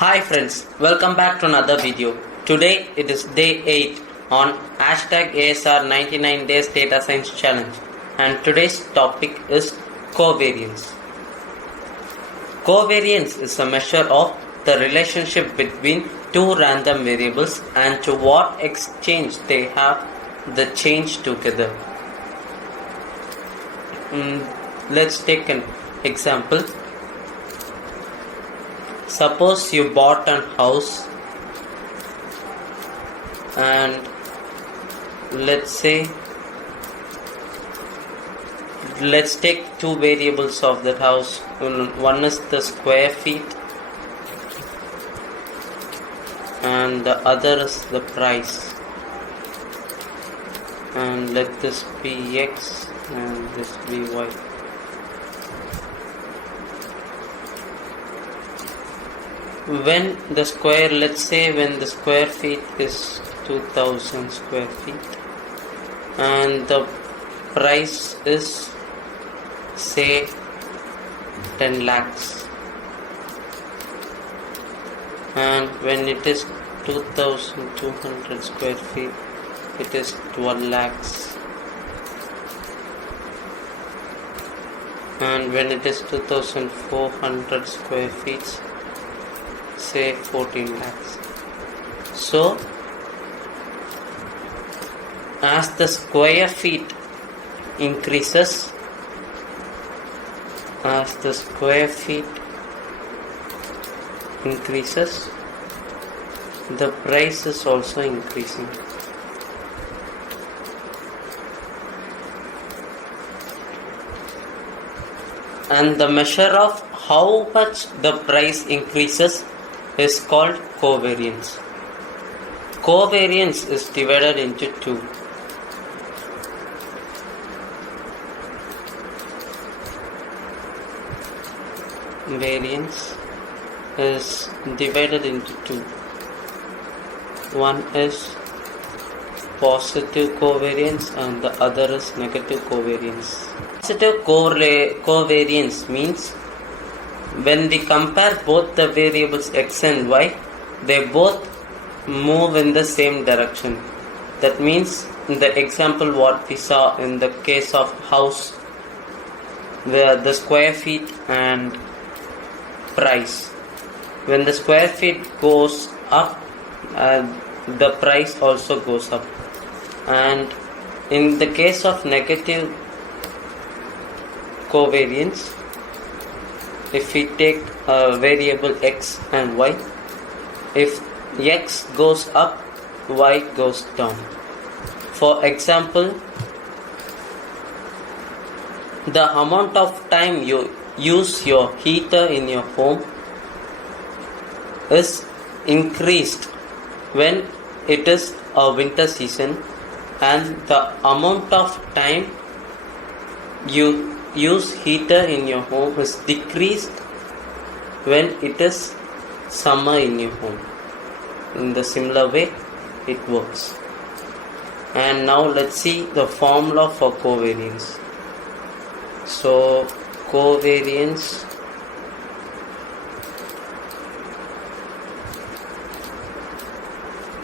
Hi friends, welcome back to another video. Today it is day 8 on #ASR 99 Days Data Science Challenge, and today's topic is covariance. Covariance is a measure of the relationship between two random variables and to what exchange they have the change together. Let's take an example. Suppose you bought a house and let's take two variables of that house. One is the square feet and the other is the price, and let this be x and this be y. When the square feet is 2000 square feet and the price is say 10 lakhs, and when it is 2200 square feet it is 12 lakhs, and when it is 2400 square feet say 14 lakhs. So as the square feet increases, the price is also increasing. And the measure of how much the price increases is called covariance. Covariance is divided into two. Variance is divided into two. One is positive covariance and the other is negative covariance. Positive covariance means when we compare both the variables x and y, they both move in the same direction. That means in the example what we saw in the case of house, where the square feet and price, when the square feet goes up, the price also goes up. And in the case of negative covariance, if we take a variable x and y, if x goes up, y goes down. For example, the amount of time you use your heater in your home is increased when it is a winter season, and the amount of time you use heater in your home is decreased when it is summer in your home. In the similar way it works. And now let's see the formula for covariance. So covariance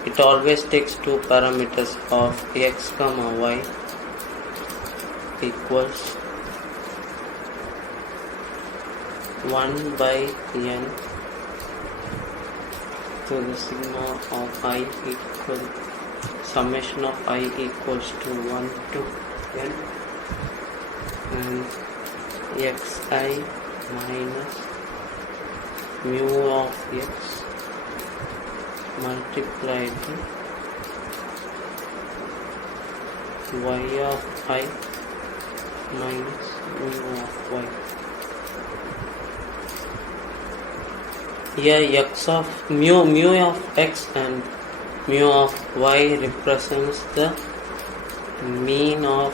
it always takes two parameters of x comma y equals 1 by n to the sigma of I equal summation of I equals to 1 to n, and xi minus mu of x multiplied by y of I minus mu of y. Here x of mu of x and mu of y represents the mean of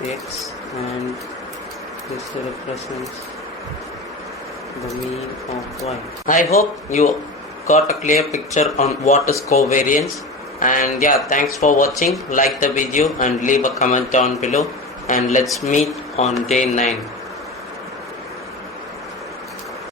x, and this represents the mean of y. I hope you got a clear picture on what is covariance, and yeah, thanks for watching. Like the video and leave a comment down below, and let's meet on day 9.